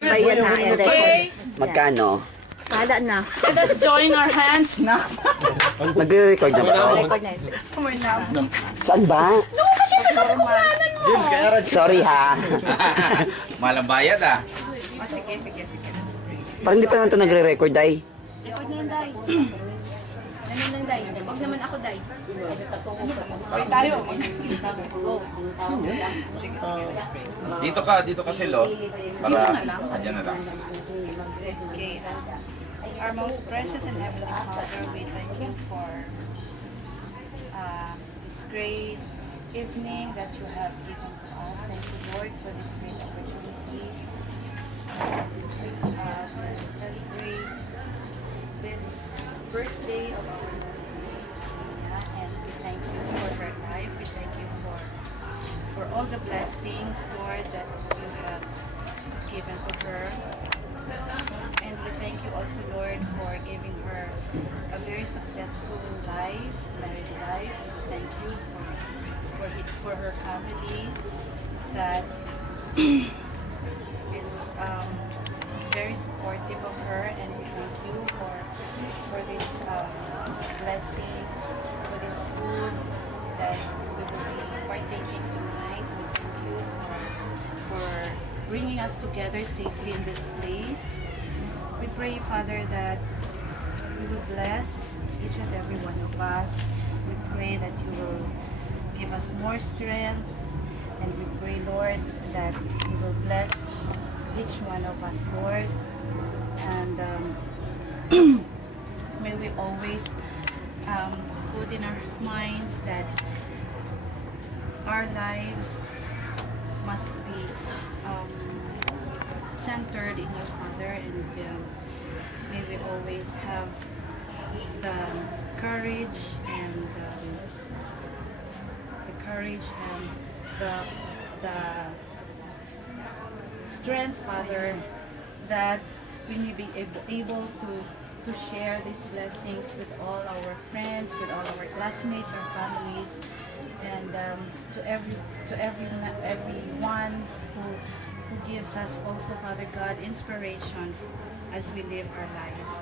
Bayan na and then Magkano? wala na. Let us join our hands now. Nagre-record na ba ito? Record na. Come on now. Saan ba? James, kaya rin. Sorry ha. Malang bayad ah. Oh, sige. That's great. Parang hindi pa naman ito nagre-record, Day. Record na yan, Day. Ano lang, Day? Huwag naman ako, Day. Okay tayo. Go. Dito ka Silo. Para, andyan na lang. Okay. Our most precious and heavenly Father, we thank you for this great evening that you have given to us. Thank you, Lord, for this great opportunity to celebrate this birthday of our Lord. And we thank you for her life. We thank you for all the blessings, Lord, that you have given to her. And we thank you also, Lord, for giving her a very successful life, married life. We thank you for her family that is very supportive of her, and we thank you for these blessings, for this food that we will be partaking tonight. We thank you for bringing us together safely in this place. We pray, Father, that you will bless each and every one of us. We pray that you will give us more strength. And we pray, Lord, that you will bless each one of us, Lord. And may we always put in our minds that our lives must be centered in your Father, and may we always have the courage and the strength, Father, that we may be able to share these blessings with all our friends, with all our classmates, our families, and to everyone who gives us also, Father God, inspiration as we live our lives.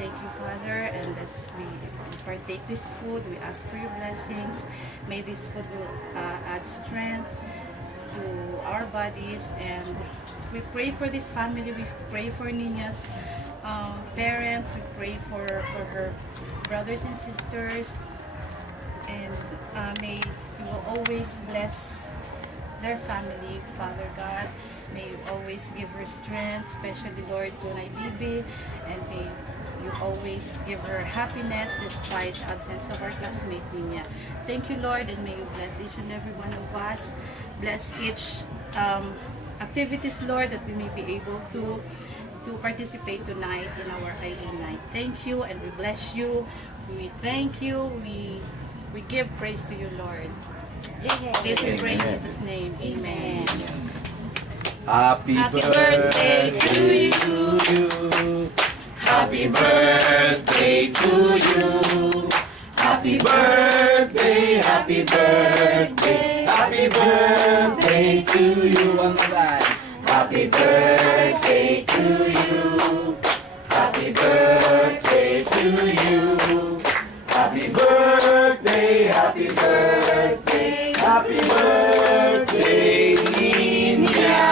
Thank you, Father, and as we partake this food, we ask for your blessings. May this food will add strength to our bodies, and we pray for this family. We pray for Nina's parents. We pray for her brothers and sisters, and may you will always bless their family, Father God. May you always give her strength, especially, Lord, Tunay Bibi, and may you always give her happiness despite the absence of our classmate Nina. Thank you, Lord, and may you bless each and every one of us. Bless each activities, Lord, that we may be able to participate tonight in our IA night. Thank you, and we bless you. We thank you. We give praise to you, Lord. This we pray in Jesus' name. Amen. Happy birthday to you. Happy birthday to you. Happy birthday, happy birthday, happy birthday to you. Happy birthday to you. Happy birthday to you. Happy birthday, happy birthday, happy birthday, Nina.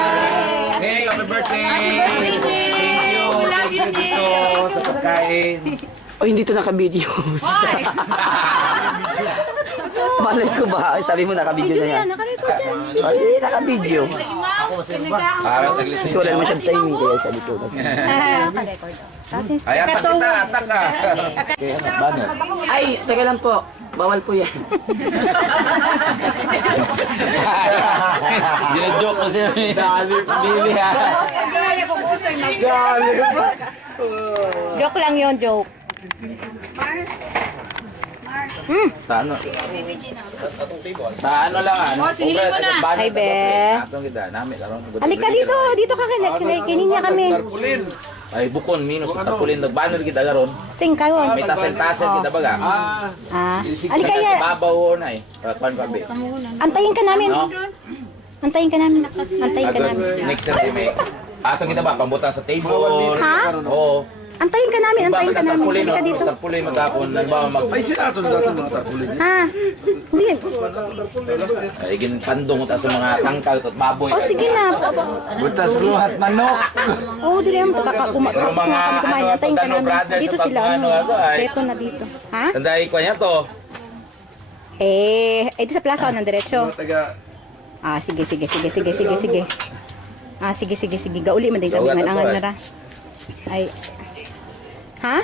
Hey, happy birthday! Thank you. Love you, Dito sa pagkain. O hindi ito naka-video. Malay ko ba? Sabi mo naka-video na yan. O hindi, naka-video. Parang nag-listen Kasi wala naman siyang timing kaya sabi ko. Ay, atak ka. Ay, teka lang po. Bawal po yan. Gina-joke ko siya. Bibi ha. Joke lang yun, joke. Sa ano? Sa ano lang ano? Oh, singilin mo na. Hi, Be. Atong kita, namin karon. Halika dito, dito ka kininya kami. Ay bukon minus tapulin nagbanner kita garon. Sing kayo. May tasel-tasel kita baga. Halika ya. Babaw na eh. Kwan pa be. Antayin ka namin. No? Antayin ka namin. Antayin ka namin. Next time may Ato kita ba, pambutang sa table. Ha? Oo. Antayin ka namin, antayin ka namin. Tarpulin, Halika dito. tarpulin magkapon. Halimbawa mag... Ay, sila ito sa mga tarpulin. Ha? Hindi. Ay, ginpandong ta sa mga tangkal at baboy. O sige na. Butas luhat manok. Oo, dili ang Pero mga, kumain. Antayin ka ano, namin. brothers Dito sa sila. pag-ano, ako, ay. Reto na dito. Ha? Tandai ko niya to. Ito sa plaza ng diretso. Taga, Ah, sige. Ah, sige. Gauli man din kami angan na ra. Ay. Ha?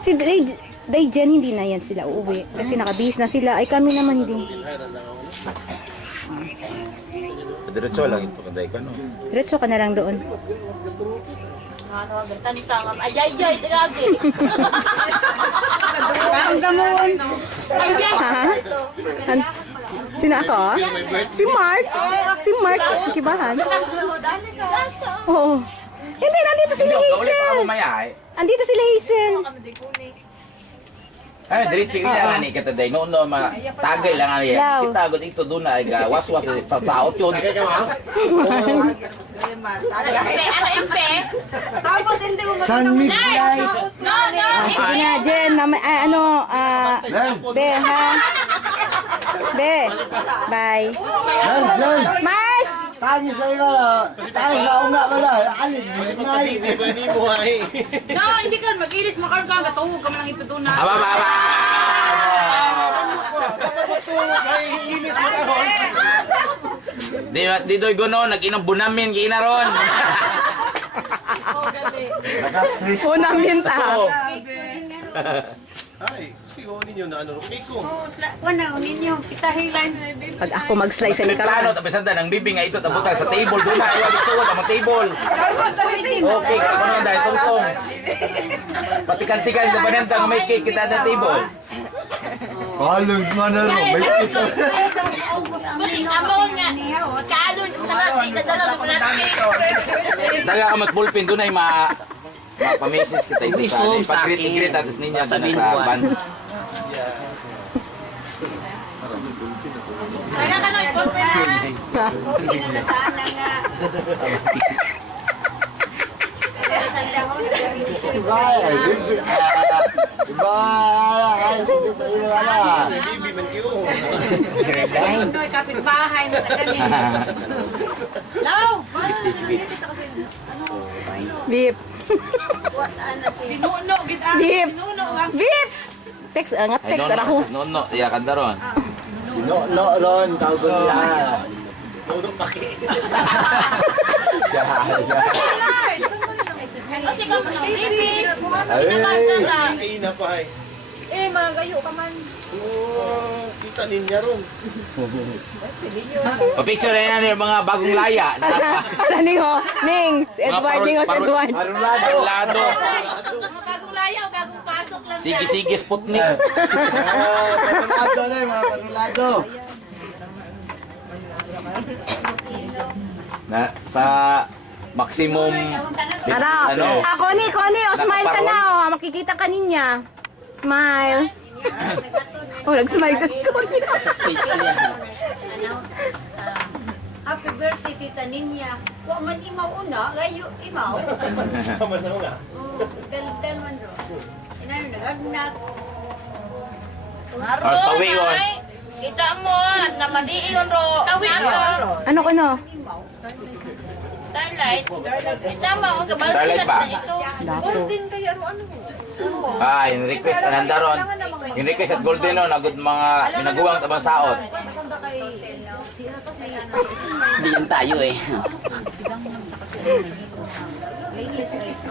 Si Day Jen, hindi na yan sila uuwi. Kasi nakabihis na sila. Ay, kami naman din. Diretso lang ito, tandai ko, no? Diretso ka na lang doon. Ang gamon. Ha? Sino ako? Si Mark. Si Mark. Kibahan. Oo. Hindi, nandito sila Gauli pa ka Hazel. mamaya, ay. Andito sila Hazel. Ay, diretso ina ni kita day. No, tagay lang ay. Yaw. Kita gud ito doon ay waswas sa saot yun. San Miguel. Sige na, Jen. Be, ha? Be. Bye. Mars! Tanya sa ila. Tanya sa unga ka na. Alin, may. No, hindi ka mag-ilis makarga gatuhog ka man lang ito doon na. Aba. Di doy gono nag-inom bunamin kina ron. Naka-stress. Unang minta. Oo. Ay, sigo ninyo na ano, Miko. Wala, ninyo, isahin lang. Pag ako mag-slice ni Plano Karan. tapos sanda nang bibing nga ito tabutang sa table doon na iwa dito sa mga table. Okay, ano dahil tungtong. Patikan-tikan sa bananta nga may cake kita sa table. Kalog nga na ro. May kita. Buti, amaw nga. Kalon, talagang nadala ko na Daga ka mag-bullpen doon ay pa-message kita ito sa pag-greet tapos ninyo doon sa band. Kaya ka lang, ipon mo na. Sana nga. Diba? Ay, sige tayo wala. Bibi man kayo. Ay, kapitbahay na kanina. Law! Beep. Sinuno, gita. Beep. Sinuno, Beep! Text, angat Ay text. Ara ko. no, iya kan daron. No, ron. Tawag ko nila. Kasi ka mo ng bibi. Ay. Ay, napay. Eh, magayo ka man. Oh, kita ninyo ron. Pa-picture na yan yung mga bagong laya. Ano ning ho? Ning. Si Edward, ning ho, si Edward. Marulado. Lado. Bagong layaw, bagong pasok lang. Sige, Sputnik. Marulado na yung mga marulado. Na, sa maximum Ano? Ako ni, o smile ka na, o. Makikita ka niya. Smile. Oh, nag-smile ka si Connie. Happy birthday, Tita Ninya. Huwag man imaw una, gayo imaw. Tama na nga. Dal man ro. Inano nag-agnat. Oh, sawi yun. Kita mo, namadiin ro. Sawi ro. Ano ko no? Starlight. Kita mo, kabalo Starlight sila ba? na ito. Golden kaya ro ano. Ah, yung request ananda ron. Yung request at golden no, nagod mga minaguwang tabang saot. Hindi yan tayo eh.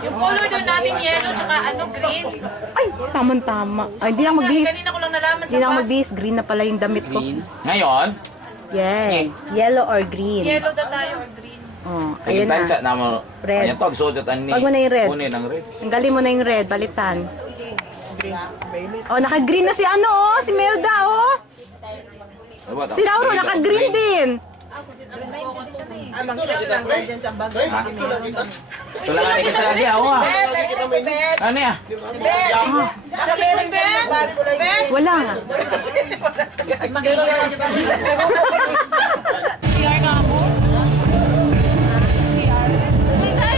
Yung color doon natin yellow tsaka ano green. Ay, tamang-tama. Ay, hindi lang mag-bis. Kanina ko lang nalaman Hindi sa lang bus. mag-bis. Green na pala yung damit ko. Ngayon, Yes. Yellow or green. Yellow na tayo or green. Oh, ayun ayun na. tansya na mo. Red. Ayan to, agsudat ani. Wag mo na yung red. Kunin ang red. Tanggalin mo na yung red. Balitan. Oh, naka-green na si ano, oh. Si Melda, oh. Diba, Si Lauro, naka-green din. Tulangan kita lagi ako ah. Ano ya? Wala nga. PR na ako. PR.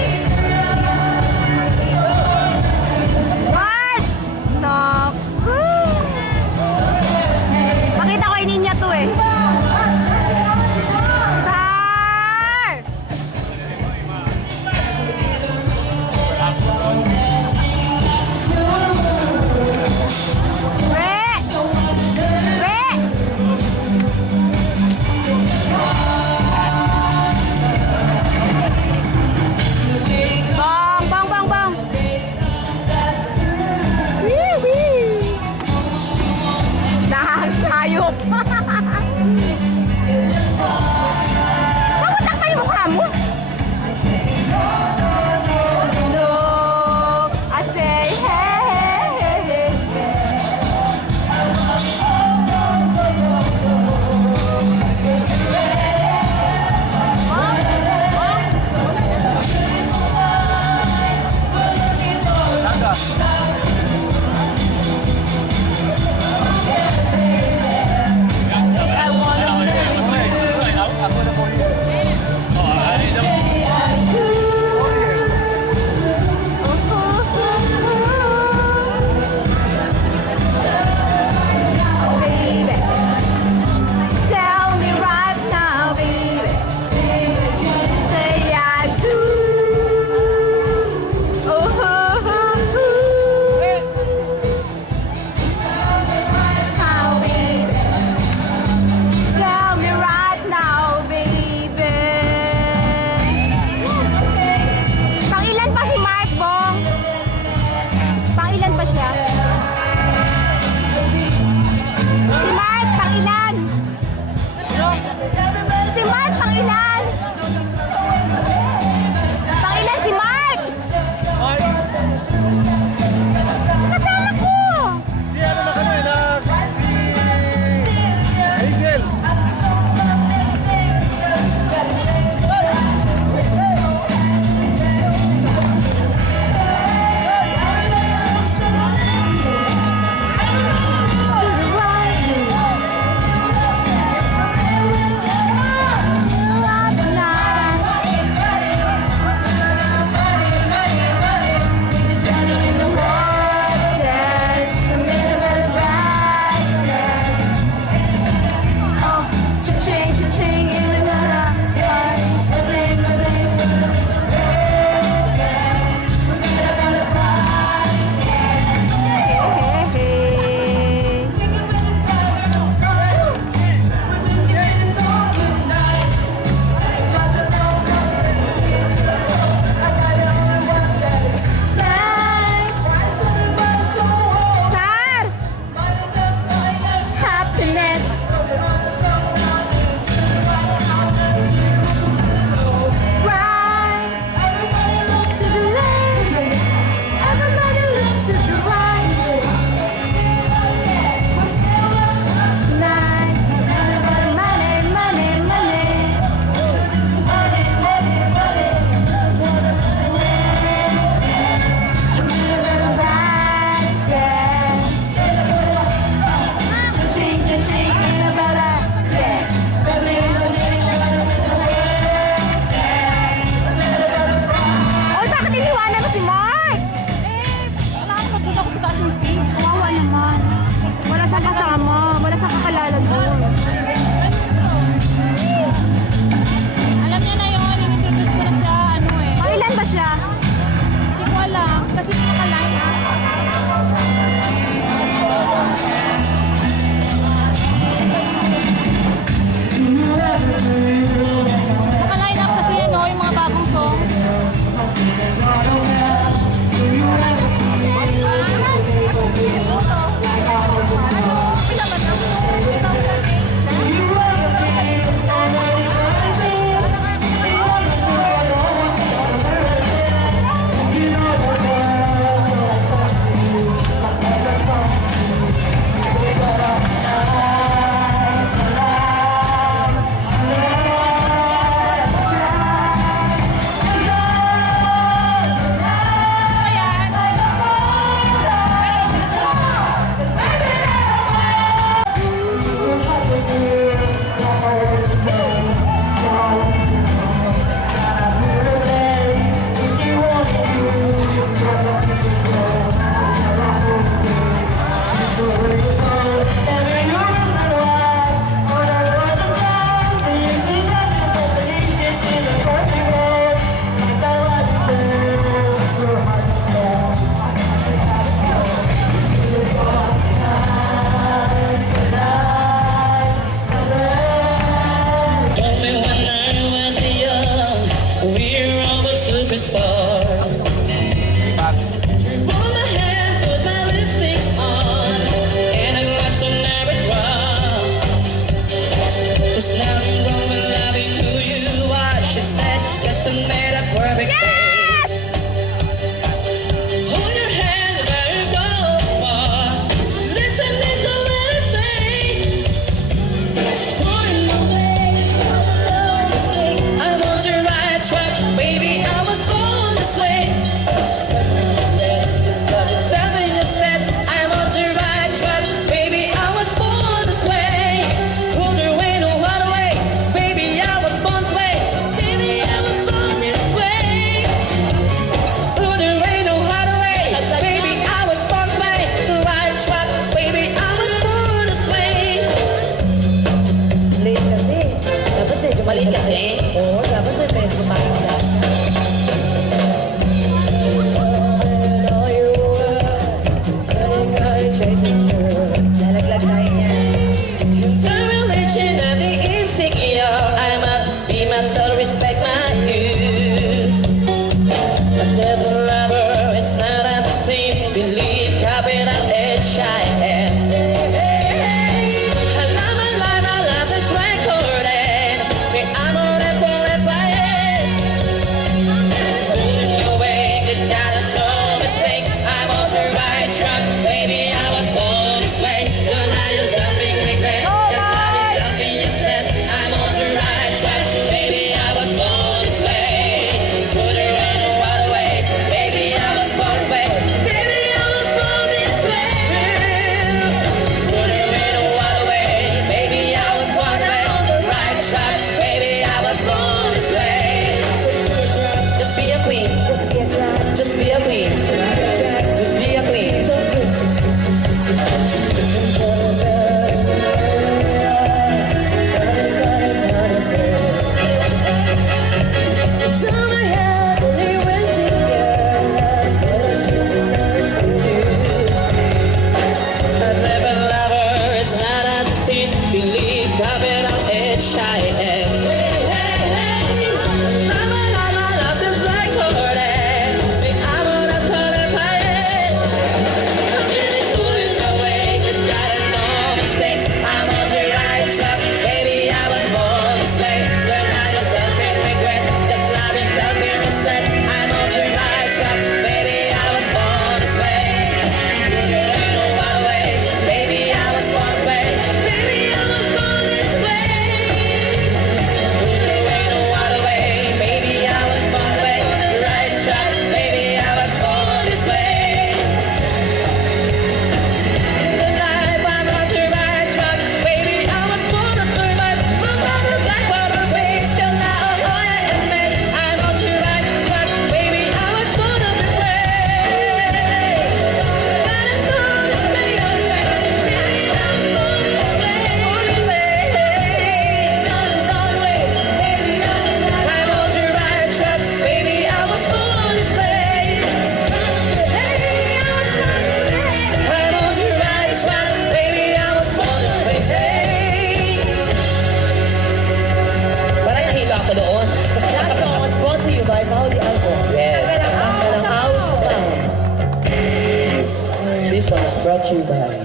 This was brought to you by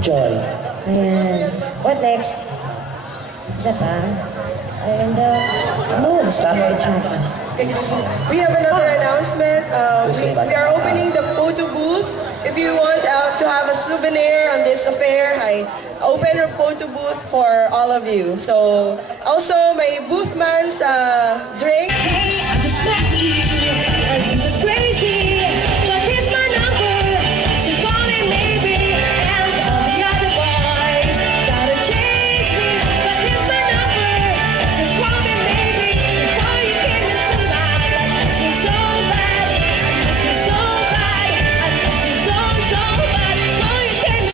Joy. Ayan. What next? Isa pa? And moves. Stop the chat. We have another announcement. We are opening the photo booth. If you want to have a souvenir on this affair, I open a photo booth for all of you. So also my booth man's drink.